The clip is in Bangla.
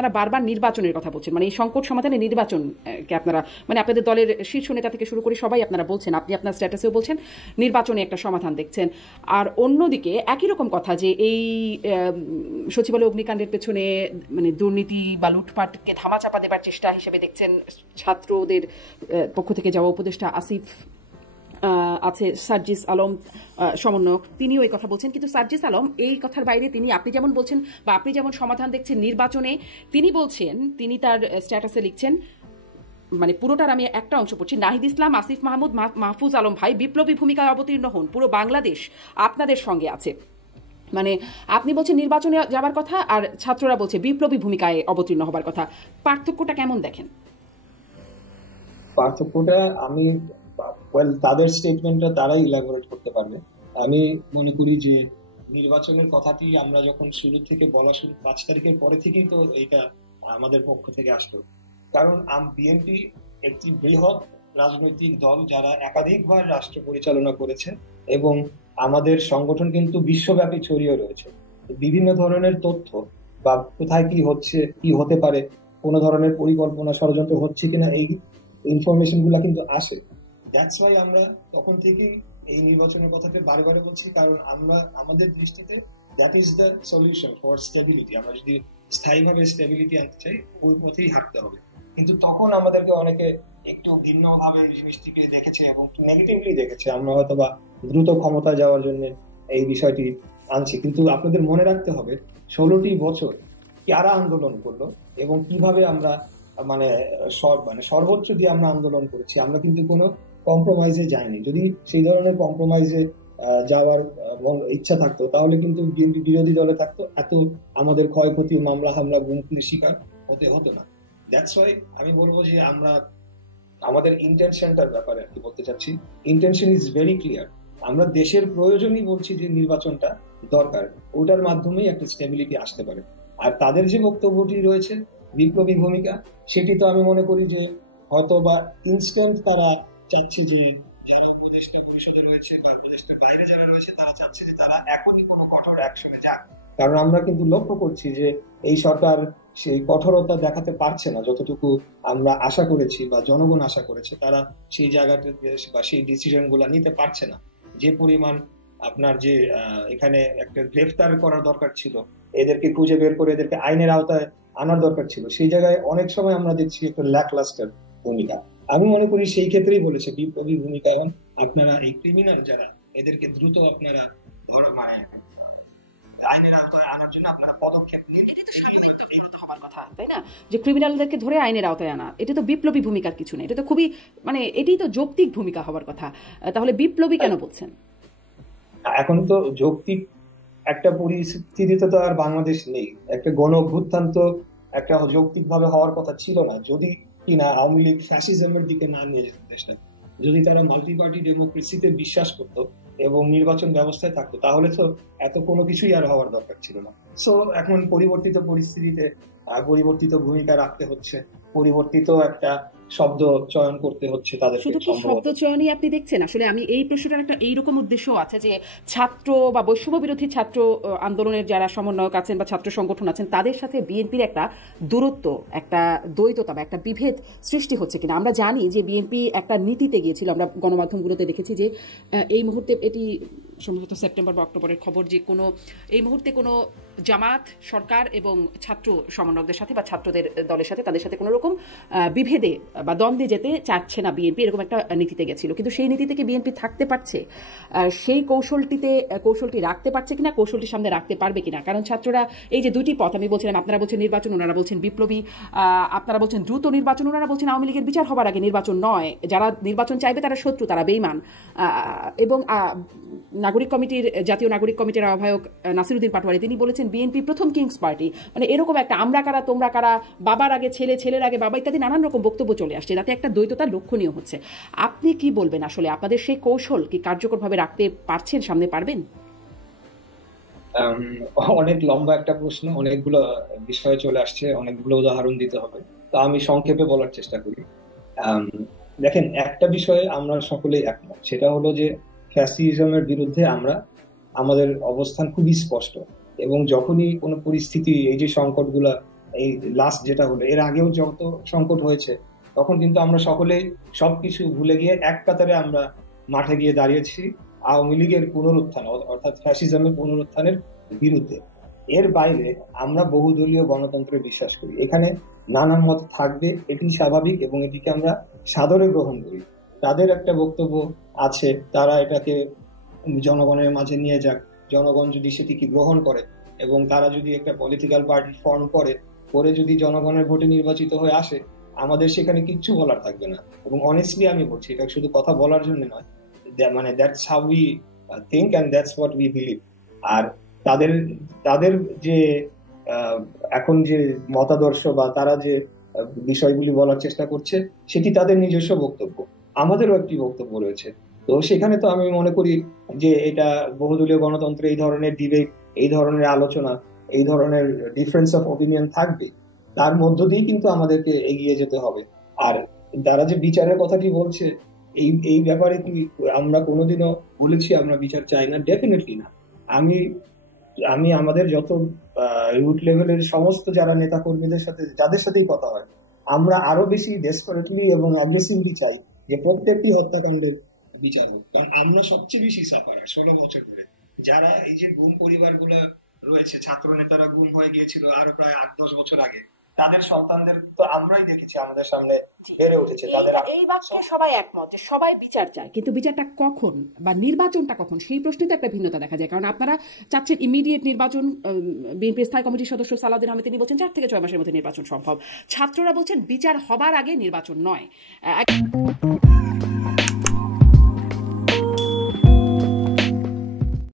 আপনারা বারবার নির্বাচনের কথা বলছেন, মানে এই সংকট সমাধানে নির্বাচনকে আপনারা, মানে আপনাদের দলের শীর্ষ নেতা থেকে শুরু করে সবাই আপনারা বলছেন, আপনি আপনার স্ট্যাটাসেও বলছেন নির্বাচনে একটা সমাধান দেখছেন। আর অন্যদিকে একই রকম কথা যে এই সচিবালয় অগ্নিকাণ্ডের পেছনে মানে দুর্নীতি বা লুটপাটকে ধামাচাপা দেবার চেষ্টা হিসেবে দেখছেন ছাত্রদের পক্ষ থেকে যাওয়া উপদেষ্টা আসিফ আছে, সার্জিস আলম সমন্বয়ক, তিনিও এই কথা বলছেন। কিন্তু সার্জিস আলম এই কথার বাইরে তিনি, আপনি যেমন বলছেন বা আপনি যেমন সমাধান দেখছেন নির্বাচনে, তিনি বলছেন, তিনি তার স্ট্যাটাসে লিখছেন, মানে পুরোটার আমি একটা অংশ পড়ছি, নাহিদ ইসলাম, আসিফ মাহমুদ, মাহফুজ আলম ভাই বিপ্লবী ভূমিকায় অবতীর্ণ হন, পুরো বাংলাদেশ আপনাদের সঙ্গে আছে। মানে আপনি বলছেন নির্বাচনে যাবার কথা, আর ছাত্ররা বলছে বিপ্লবী ভূমিকায় অবতীর্ণ হবার কথা। পার্থক্যটা কেমন দেখেন? পার্থক্যটা আমি, তাদের স্টেটমেন্টটা তারাই ইলাবোরেট করতে পারবে। আমি মনে করি যে নির্বাচনের কথাটি আমরা যখন শুরু থেকে বলা শুরু, 5 তারিখের পরে থেকেই তো এটা আমাদের পক্ষ থেকে আসতো। কারণ বিএনপি একটি বৃহৎ রাজনৈতিক দল যারা একাধিকবার রাষ্ট্র পরিচালনা করেছে, এবং আমাদের সংগঠন কিন্তু বিশ্বব্যাপী ছড়িয়ে রয়েছে। বিভিন্ন ধরনের তথ্য বা কোথায় কি হচ্ছে, কি হতে পারে, কোনো ধরনের পরিকল্পনা ষড়যন্ত্র হচ্ছে কিনা, এই ইনফরমেশন গুলা কিন্তু আসে। দ্যাটস ওয়াই আমরা তখন থেকেই এই নির্বাচনের কথাটা বারে বলছি, কারণ আমরা আমাদের দৃষ্টিতে that is the solution for stability. আমরা যদি স্থায়ীভাবে স্টেবিলিটি আনতে চাই, ওই পথেই হাঁটতে হবে। কিন্তু তখন আমাদেরকে অনেকে একটু ভিন্নভাবে জিনিসটিকে দেখেছে এবং নেগেটিভলি দেখেছে। আমরা হয়তো বা দ্রুত ক্ষমতা যাওয়ার জন্য এই বিষয়টি আনছি, কিন্তু আপনাদের মনে রাখতে হবে 16টি বছর কারা আন্দোলন করলো এবং কিভাবে আমরা মানে সর্বোচ্চ দিয়ে আমরা আন্দোলন করেছি। আমরা কিন্তু কোনো কম্প্রোমাইজে যায়নি। যদি সেই ধরনের কম্প্রোমাইজে যাওয়ার ইচ্ছা থাকতো, তাহলে কিন্তু বিএনপি বিরোধী দলে থাকতো, এত আমাদের ক্ষয়ক্ষতি, মামলা হামলা, গুমখুনের শিকার হতে হতো না। দ্যাটস ওয়াই আমি বলবো যে আমরা আমাদের ইন্টেনশনটার ব্যাপারে আর কি বলতে চাচ্ছি, ইন্টেনশন ইজ ভেরি ক্লিয়ার। আমরা দেশের প্রয়োজনই বলছি যে নির্বাচনটা দরকার, ওটার মাধ্যমেই একটা স্টেবিলিটি আসতে পারে। আর তাদের যে বক্তব্যটি রয়েছে বিপ্লবী ভূমিকা, সেটি তো আমি মনে করি যে হয়তো বা ইনস্ট্যান্ট তারা চাচ্ছে যে যারা উপদেষ্টা পরিষদে রয়েছে বা উপদেষ্টার বাইরে যারা রয়েছে, তারা চাচ্ছে যে তারা এখনই কোনো কঠোর অ্যাকশনে যাক। কারণ আমরা কিন্তু লক্ষ্য করছি যে এই সরকার সেই কঠোরতা দেখাতে পারছে না যতটুকু আমরা আশা করেছি বা জনগণ আশা করেছে। তারা সেই জায়গাতে বা সেই ডিসিশন গুলা নিতে পারছে না। যে পরিমাণ আপনার যে এখানে একটা গ্রেফতার করার দরকার ছিল, এদেরকে খুঁজে বের করে এদেরকে আইনের আওতায় আনার দরকার ছিল, সেই জায়গায় অনেক সময় আমরা দেখছি একটা ল্যাকলাস্টার ভূমিকা। আমি মনে করি সেই ক্ষেত্রেই বলেছে বিপ্লবী ভূমিকা, এবং আপনারা এই ক্রিমিনাল যারা, এদেরকে দ্রুত আপনারা আইনের আওতায় আনার জন্য আপনারা পদক্ষেপ নিন। হবার কথা, তাই না? যে ক্রিমিনালদেরকে ধরে আইনের আওতায় আনা, এটা তো বিপ্লবী ভূমিকার কিছু নেই, এটা তো খুবই, মানে এটাই তো যৌক্তিক ভূমিকা হবার কথা। তাহলে বিপ্লবী কেন বলছেন? এখন তো যৌক্তিক একটা পরিস্থিতিতে তো আর বাংলাদেশ নেই। একটা গণ অভ্যুত্থান তো একটা যৌক্তিক ভাবে হওয়ার কথা ছিল না, যদি কিনা আওয়ামী লীগ ফ্যাসিজমের দিকে না নিয়ে যেত দেশটা। যদি তারা মাল্টি পার্টি ডেমোক্রেসিতে বিশ্বাস করত এবং নির্বাচন ব্যবস্থায় থাকতো, তাহলে তো এত কোনো কিছুই আর হওয়ার দরকার ছিল না। সো এখন পরিবর্তিত পরিস্থিতিতে পরিবর্তিত ভূমিকা রাখতে হচ্ছে, পরিবর্তিত একটা শব্দ চয়ন করতে হচ্ছে তাদের। শুধু কি শব্দ চয়নই আপনি দেখছেন? আসলে আমি এই প্রশ্নটার একটা এইরকম উদ্দেশ্য আছে যে ছাত্র বা বৈষম্য বিরোধী ছাত্র আন্দোলনের যারা সমন্বয়ক আছেন বা ছাত্র সংগঠন আছেন, তাদের সাথে বিএনপির একটা দূরত্ব, একটা দ্বৈততা বা একটা বিভেদ সৃষ্টি হচ্ছে কিনা। আমরা জানি যে বিএনপি একটা নীতিতে গিয়েছিল, আমরা গণমাধ্যমগুলোতে দেখেছি যে এই মুহূর্তে, এটি সম্ভবত সেপ্টেম্বর বা অক্টোবরের খবর, যে কোনো এই মুহূর্তে কোনো জামাত সরকার এবং ছাত্র সমন্বয়কদের সাথে বা ছাত্রদের দলের সাথে, তাদের সাথে কোনো রকম বিভেদে বা দ্বন্দ্বে যেতে চাচ্ছে না বিএনপি, এরকম একটা নীতিতে গেছিল। কিন্তু সেই নীতি থেকে বিএনপি থাকতে পারছে, সেই কৌশলটি রাখতে পারছে কিনা, কৌশলটি সামনে রাখতে পারবে কিনা? কারণ ছাত্ররা এই যে দুটি পথ আমি বলছিলাম, আপনারা বলছেন নির্বাচন, ওনারা বলছেন বিপ্লবী, আপনারা বলছেন দ্রুত নির্বাচন, ওনারা বলছেন আওয়ামী লীগের বিচার হবার আগে নির্বাচন নয়, যারা নির্বাচন চাইবে তারা শত্রু, তারা বেঈমান। এবং জাতীয় নাগরিক কমিটির আহ্বায়ক নাসিরুদ্দিন পাটোয়ারি তিনি বলেছেন বিএনপি প্রথম কিংস পার্টি, মানে এরকম একটা আমরা কারা তোমরা কারা, বাবার আগে ছেলে, ছেলের আগে বাবা ইত্যাদি নানান রকম বক্তব্য চলে আসছে, যাতে একটা দ্বৈততা লক্ষণীয় হচ্ছে। আপনি কি বলবেন, আসলে আপনাদের সেই কৌশল কি কার্যকরভাবে রাখতে পারছেন, সামনে পারবেন? অনেক লম্বা একটা প্রশ্ন, অনেকগুলো বিষয়ে চলে আসছে, অনেকগুলো উদাহরণ দিতে হবে, তা আমি সংক্ষেপে বলার চেষ্টা করি। দেখেন, একটা বিষয়ে আমরা সকলেই একমত, সেটা হলো যে ফ্যাসিজমের বিরুদ্ধে আমাদের অবস্থান খুবই স্পষ্ট। এবং যখনই কোনো পরিস্থিতি, এই যে সংকটগুলা এই লাস্ট যেটা হলো, এর আগেও যত সংকট হয়েছে তখন কিন্তু আমরা সকলে সবকিছু ভুলে গিয়ে এক কাতারে আমরা মাঠে গিয়ে দাঁড়িয়েছি আওয়ামী লীগের পুনরুত্থান অর্থাৎ ফ্যাসিজমের পুনরুত্থানের বিরুদ্ধে। এর বাইরে আমরা বহুদলীয় গণতন্ত্রে বিশ্বাস করি, এখানে নানান মত থাকবে, এটি স্বাভাবিক এবং এটিকে আমরা সাদরে গ্রহণ করি। তাদের একটা বক্তব্য আছে, তারা এটাকে জনগণের মাঝে নিয়ে যাক, জনগণ যদি সেটিকে গ্রহণ করে এবং তারা যদি একটা পলিটিক্যাল পার্টি ফর্ম করে যদি জনগণের ভোটে নির্বাচিত হয়ে আসে, আমাদের সেখানে কিচ্ছু বলার থাকবে না। এবং অনেস্টলি আমি বলছি, এটা শুধু কথা বলার জন্য নয়, মানে that's how we think and that's what we believe. আর তাদের তাদের যে এখন যে মতাদর্শ বা তারা যে বিষয়গুলি বলার চেষ্টা করছে সেটি তাদের নিজস্ব বক্তব্য, আমাদেরও একটি বক্তব্য রয়েছে। তো সেখানে তো আমি মনে করি যে এটা বহুদলীয় গণতন্ত্রে এই ধরনের ডিবেট, এই ধরনের আলোচনা, এই ধরনের ডিফারেন্স অফ ওপিনিয়ন থাকবে, তার মধ্য দিয়ে কিন্তু আমাদেরকে এগিয়ে যেতে হবে। আর তারা যে বিচারের কথাটি বলছে, এই ব্যাপারে কি আমরা কোনোদিনও বলেছি আমরা বিচার চাই না? ডেফিনেটলি না। আমি আমি আমাদের যত রুট লেভেলের সমস্ত যারা নেতা কর্মীদের সাথে যাদের সাথেই কথা হয়, আমরা আরো বেশি ডেসপারেটলি এবং অ্যাগ্রেসিভলি চাই যে প্রত্যেকটি হত্যাকাণ্ডের বিচার হোক। কারণ আমরা সবচেয়ে বেশি সাফারার 16 বছর ধরে, যারা এই যে গুম পরিবারগুলো রয়েছে, ছাত্র নেতারা গুম হয়ে গিয়েছিল আরো প্রায় 8-10 বছর আগে, তাদের সন্তানদের তো আমরাই দেখেছি আমাদের সামনে বেড়ে উঠেছে। তাদের এই বাক্যে সবাই একমত যে সবাই বিচার চায়, কিন্তু বিচারটা কখন বা নির্বাচনটা কখন, সেই প্রশ্নে তো একটা ভিন্নতা দেখা যায়। কারণ আপনারা চাচ্ছেন ইমিডিয়েট নির্বাচন, বিএনপি স্থায়ী কমিটির সদস্য সালাউদ্দিন আহমেদ তিনি বলছেন 4 থেকে 6 মাসের মধ্যে নির্বাচন সম্ভব, ছাত্ররা বলছেন বিচার হবার আগে নির্বাচন নয়।